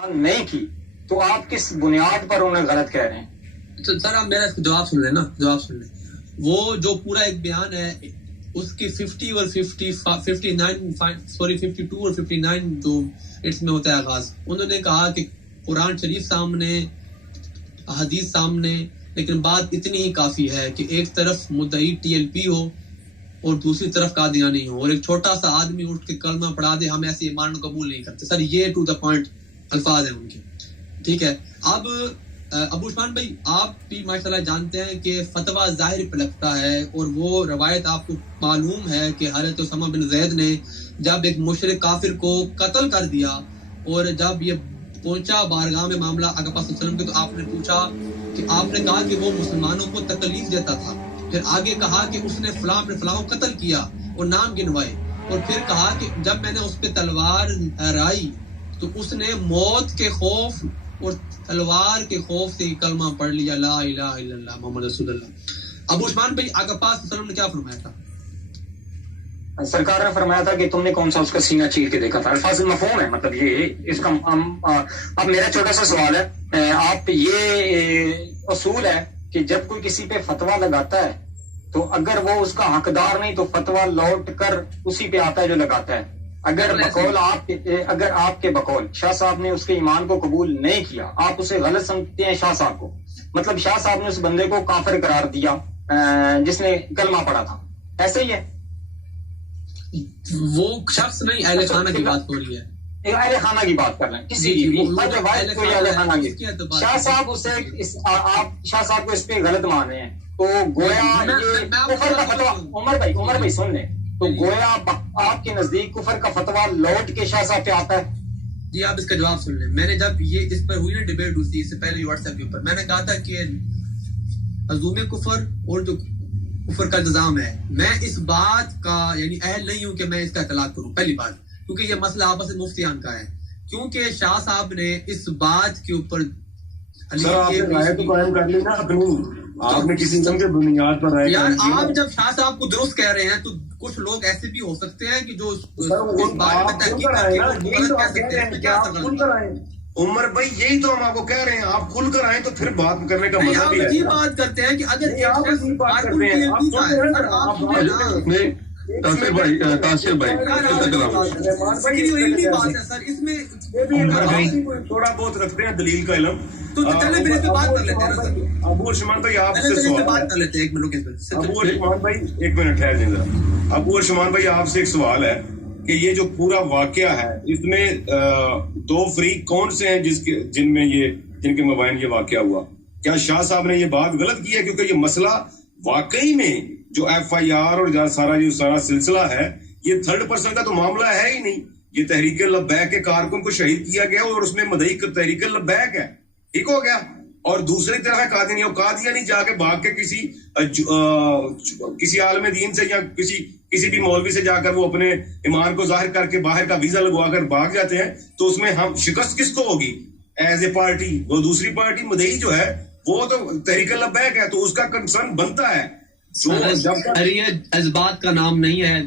نہیں کی تو آپ کس بنیاد پر انہیں غلط کہہ رہے ہیں؟ تو سر آپ میرا اس کا جواب سن لیں نا، جواب سن لیں. وہ جو پورا ایک بیان ہے اس کی 50 اور 59 سوری 52 اور 59 جو اس میں ہوتا ہے آغاز، انہوں نے کہا کہ قرآن شریف سامنے، حدیث سامنے، لیکن بات اتنی ہی کافی ہے کہ ایک طرف مدعی ٹی ایل پی ہو اور دوسری طرف قادیانی ہو، اور ایک چھوٹا سا آدمی اٹھ کے کلمہ پڑھا دے ہم ایسے ایمان کو قبول نہیں کرتے. سر یہ ٹو دا پوائنٹ الفاظ ہیں ان کے. ٹھیک ہے. اب ابو عثمان بھائی آپ بھی ماشاءاللہ جانتے ہیں کہ فتویٰ ظاہر پہ لگتا ہے، اور وہ روایت آپ کو معلوم ہے کہ حضرت اسامہ بن زید نے جب ایک مشرک کافر کو قتل کر دیا اور جب یہ پہنچا بارگاہ میں معاملہ آقا پاک صلی اللہ علیہ وسلم کے، تو آپ نے پوچھا کہ آپ نے کہا کہ وہ مسلمانوں کو تکلیف دیتا تھا، پھر آگے کہا کہ اس نے فلاں اپنے فلاں کو قتل کیا اور نام گنوائے، اور پھر کہا کہ جب میں نے اس پہ تلوار رائی تو اس نے موت کے خوف اور تلوار کے خوف سے کلمہ پڑھ لیا، لا الہ الا اللہ محمد رسول اللہ. ابو عثمان بھائی آقا پاک صلی اللہ علیہ وسلم نے کیا فرمایا تھا؟ سرکار نے فرمایا تھا کہ تم نے کون سا اس کا سینہ چیر کے دیکھا تھا. الفاظ مفہوم ہے، مطلب یہ اس کا. اب میرا چھوٹا سا سوال ہے، آپ یہ اصول ہے کہ جب کوئی کسی پہ فتویٰ لگاتا ہے تو اگر وہ اس کا حقدار نہیں تو فتویٰ لوٹ کر اسی پہ آتا ہے جو لگاتا ہے. اگر آپ کے بقول شاہ صاحب نے اس کے ایمان کو قبول نہیں کیا، آپ اسے غلط سمجھتے ہیں شاہ صاحب کو، مطلب شاہ صاحب نے اس بندے کو کافر قرار دیا جس نے کلمہ پڑھا تھا، ایسے ہی ہے؟ وہ شخص نہیں، اہل خانہ کی بات ہو رہی ہے. اہل خانہ کی بات کر رہے ہیں، کسی بھی اہل خانہ کی. شاہ صاحب اسے آپ شاہ صاحب کو اس پہ غلط مان رہے ہیں، تو گویا یہ کفر کا فتویٰ. عمر بھائی سن لیں، تو گویا آپ کے نزدیک کفر کا فتویٰ لوٹ کے شاہ صاحب پہ آتا ہے. جی آپ اس کا جواب سن لیں. میں نے جب یہ اس پر ہوئی نا ڈیبیٹ ہوئی تھی اس سے پہلے واٹس ایپ کے اوپر، میں نے کہا تھا کہ عزوم کفر اور جو کفر کا الزام ہے، میں اس بات کا یعنی اہل نہیں ہوں کہ میں اس کا اطلاق کروں، پہلی بات، کیونکہ یہ مسئلہ آپس میں مفتیان کا ہے. کیونکہ شاہ صاحب نے اس بات کے اوپر آپ نے کسی قسم کے بنیاد پر رائے یار آپ جب شاہ صاحب کو درست کہہ رہے ہیں تو کچھ لوگ ایسے بھی ہو سکتے ہیں کہ جو اس بات میں تحقیق کر کے غلط کہہ سکتے ہیں. کیا عمر بھائی یہی تو ہم آپ کو کہہ رہے ہیں، آپ کھل کر آئیں تو پھر بات کرنے کا مزہ بھی ہے. یہ بات کرتے ہیں کہ اگر تاثر بھائی تھوڑا بہت رکھتے ہیں دلیل کا علم، تو چلے پھر اس پہ بات کر لیتے ہیں. ابو عثمان بھائی آپ سے سوال بات کر لیتے ہیں. ابو عثمان بھائی ایک منٹ ٹھہر جائیں ذرا. ابو عثمان بھائی آپ سے ایک سوال ہے کہ یہ جو پورا واقعہ ہے اس میں دو فریق کون سے ہیں جن کے مابین یہ واقعہ ہوا؟ کیا شاہ صاحب نے یہ بات غلط کی ہے؟ کیونکہ یہ مسئلہ واقعی میں جو ایف آئی آر اور سارا سلسلہ ہے یہ تھرڈ پرسن کا تو معاملہ ہے ہی نہیں. یہ تحریک لبیک کے کارکن کو شہید کیا گیا اور اس میں مدعی تحریک لبیک ہے، ٹھیک ہو گیا. اور دوسری طرف ہے قادیانی جا کے بھاگ کے کسی عالم دین سے یا کسی بھی مولوی سے جا کر وہ اپنے ایمان کو ظاہر کر کے باہر کا ویزا لگوا کر بھاگ جاتے ہیں. تو اس میں ہم شکست کس کو ہوگی ایز اے پارٹی؟ وہ دوسری پارٹی مدعی جو ہے وہ تو تحریک لبیک ہے، تو اس کا کنسرن بنتا ہے. جذبات کا نام نہیں ہے.